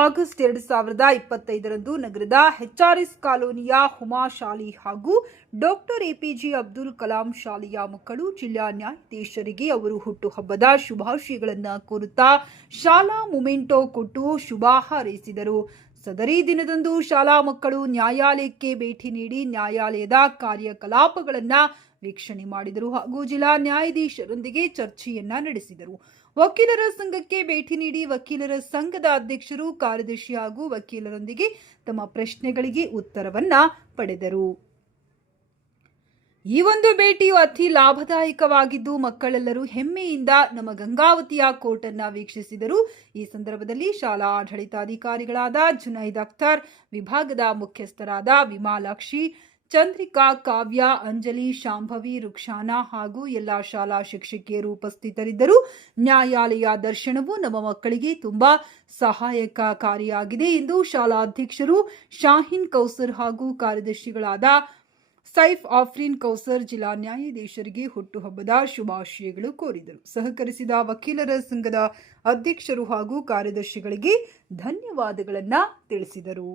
August 2025ರಂದು ನಗರದ HRS ಕಾಲೋನಿಯ ಹುಮಾ ಶಾಲೆ ಹಾಗೂ ಡಾಕ್ಟರ್ APJ ಅಬ್ದುಲ್ ಕಲಾಂ ಶಾಲೆಯ ಮಕ್ಕಳು ಜಿಲ್ಲಾ ನ್ಯಾಯಾಧೀಶರಿಗೆ ಅವರು ಹುಟ್ಟುಹಬ್ಬದ ಶುಭಾಶಯಗಳನ್ನು ಕೋರುತ್ತಾ ಶಾಲಾ ಮೊಮೆಂಟೋ ಕೊಟ್ಟು ಶುಭ ಹಾರೈಸಿದರು. ಸದರಿ ದಿನದಂದು ಶಾಲಾ ಮಕ್ಕಳು ನ್ಯಾಯಾಲಯಕ್ಕೆ ಭೇಟಿ ನೀಡಿ ನ್ಯಾಯಾಲಯದ ಕಾರ್ಯಕಲಾಪಗಳನ್ನು ವೀಕ್ಷಣೆ ಮಾಡಿದರು ಹಾಗೂ ಜಿಲ್ಲಾ ನ್ಯಾಯಾಧೀಶರೊಂದಿಗೆ ಚರ್ಚೆಯನ್ನ ನಡೆಸಿದರು. ವಕೀಲರ ಸಂಘಕ್ಕೆ ಭೇಟಿ ನೀಡಿ ವಕೀಲರ ಸಂಘದ ಅಧ್ಯಕ್ಷರು, ಕಾರ್ಯದರ್ಶಿ ಹಾಗೂ ವಕೀಲರೊಂದಿಗೆ ತಮ್ಮ ಪ್ರಶ್ನೆಗಳಿಗೆ ಉತ್ತರವನ್ನ ಪಡೆದರು. ಈ ಒಂದು ಭೇಟಿಯು ಅತಿ ಲಾಭದಾಯಕವಾಗಿದ್ದು ಮಕ್ಕಳೆಲ್ಲರೂ ಹೆಮ್ಮೆಯಿಂದ ನಮ್ಮ ಗಂಗಾವತಿಯ ಕೋರ್ಟ್ ಅನ್ನು ವೀಕ್ಷಿಸಿದರು. ಈ ಸಂದರ್ಭದಲ್ಲಿ ಶಾಲಾ ಆಡಳಿತಾಧಿಕಾರಿಗಳಾದ ಜುನೈದ್ ಅಖ್ತರ್, ವಿಭಾಗದ ಮುಖ್ಯಸ್ಥರಾದ ವಿಮಾಲಾಕ್ಷಿ, ಚಂದ್ರಿಕಾ, ಕಾವ್ಯ, ಅಂಜಲಿ, ಶಾಂಭವಿ, ರುಕ್ಷಾನಾ ಹಾಗೂ ಎಲ್ಲ ಶಾಲಾ ಶಿಕ್ಷಕಿಯರು ಉಪಸ್ಥಿತರಿದ್ದರು. ನ್ಯಾಯಾಲಯ ದರ್ಶನವು ನಮ್ಮ ಮಕ್ಕಳಿಗೆ ತುಂಬಾ ಸಹಾಯಕಾರಿಯಾಗಿದೆ ಎಂದು ಶಾಲಾ ಅಧ್ಯಕ್ಷರು ಶಾಹೀನ್ ಕೌಸರ್ ಹಾಗೂ ಕಾರ್ಯದರ್ಶಿಗಳಾದ ಸೈಫ್ ಆಫ್ರೀನ್ ಕೌಸರ್ ಜಿಲ್ಲಾ ನ್ಯಾಯಾಧೀಶರಿಗೆ ಹುಟ್ಟುಹಬ್ಬದ ಶುಭಾಶಯಗಳು ಕೋರಿದರು. ಸಹಕರಿಸಿದ ವಕೀಲರ ಸಂಘದ ಅಧ್ಯಕ್ಷರು ಹಾಗೂ ಕಾರ್ಯದರ್ಶಿಗಳಿಗೆ ಧನ್ಯವಾದಗಳನ್ನು ತಿಳಿಸಿದರು.